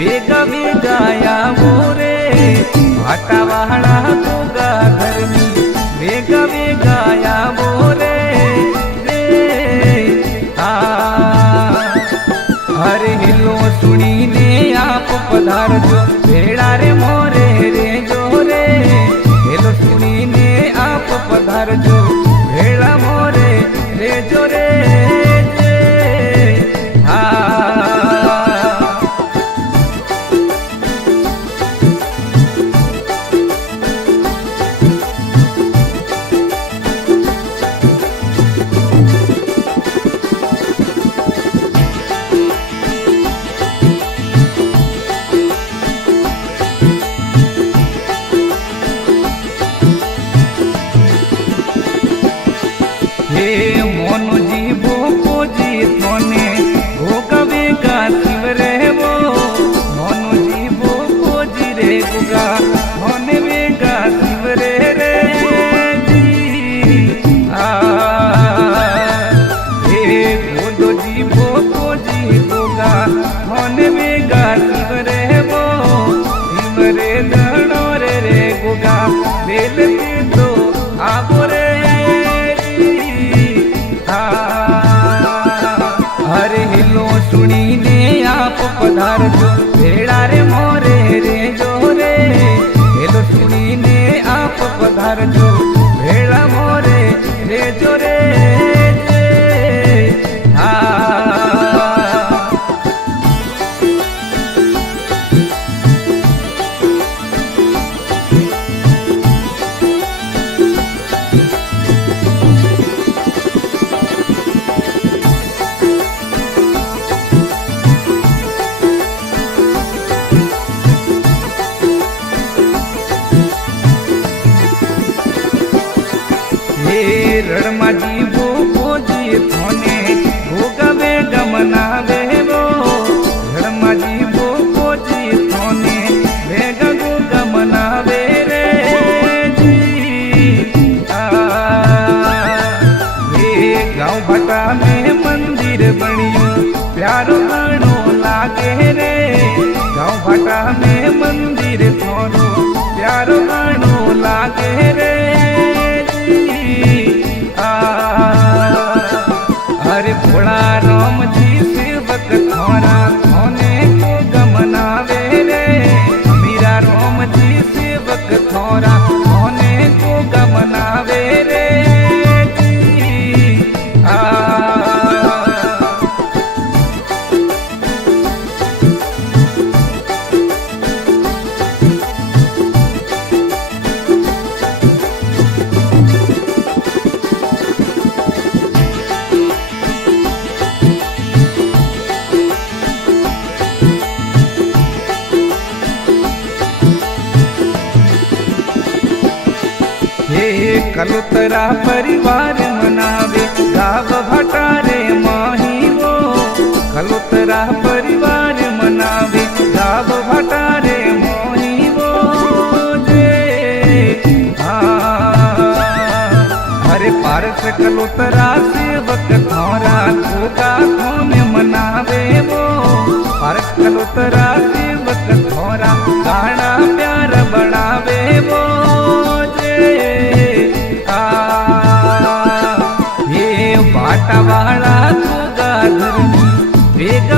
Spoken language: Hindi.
वेगा वेगा आवो रे भाटावाड़ा गोगा धर्मी वेगा वेगा आवो रे हरे हिलो सुनी ने आप पधार जो भेड़ा रे मोरे रे जो रे हिलो सुनी ने आप पधार जो भेड़ा मोरे रे जो रे मोनो जी भोको जी थोने भोगा वेगा शिव रे वो मोनो जी भोको जी रे गोगा थोने वेगा शिव रे रे जी गोदो जी भोको जी गोगा थोने वेगा शिव रे वो शिव रे धड़ो रे रे गोगा बेल तो आगो रे हरे हिलो सुनी ने आप पधार जो भेड़ा रे मोरे रे जो रे हिलो सुनी ने आप पधार जो भेड़ा मोरे रे जो रे रणमा जी भोको जी थोने भोगा वेगा मनावे वो रणमा जी भोको जी थोने वेगा गोगा मनावे रे जी गाँव भटा में मंदिर बनियो प्यारो गानो लागे रे गाँव भटा में मंदिर थोनो प्यारो गानो लागे रे हरे भोला राम जी सेवक थोड़ा थोने को गमनावे रे मीरा राम जी सेवक थोड़ा थोने को गमनावे रे कलुतरा परिवार मनावे गाव भटारे माही वो कलुतरा परिवार मनावे गाव भटारे माही वो जे हरे पारस कलुतरा सेवक थोरा गोगा थोने मनावे वो पारस कलुतरा सेवक थोरा गाना प्यार बढ़ावे वो भाटावाड़ा गोगा धर्मी वेगा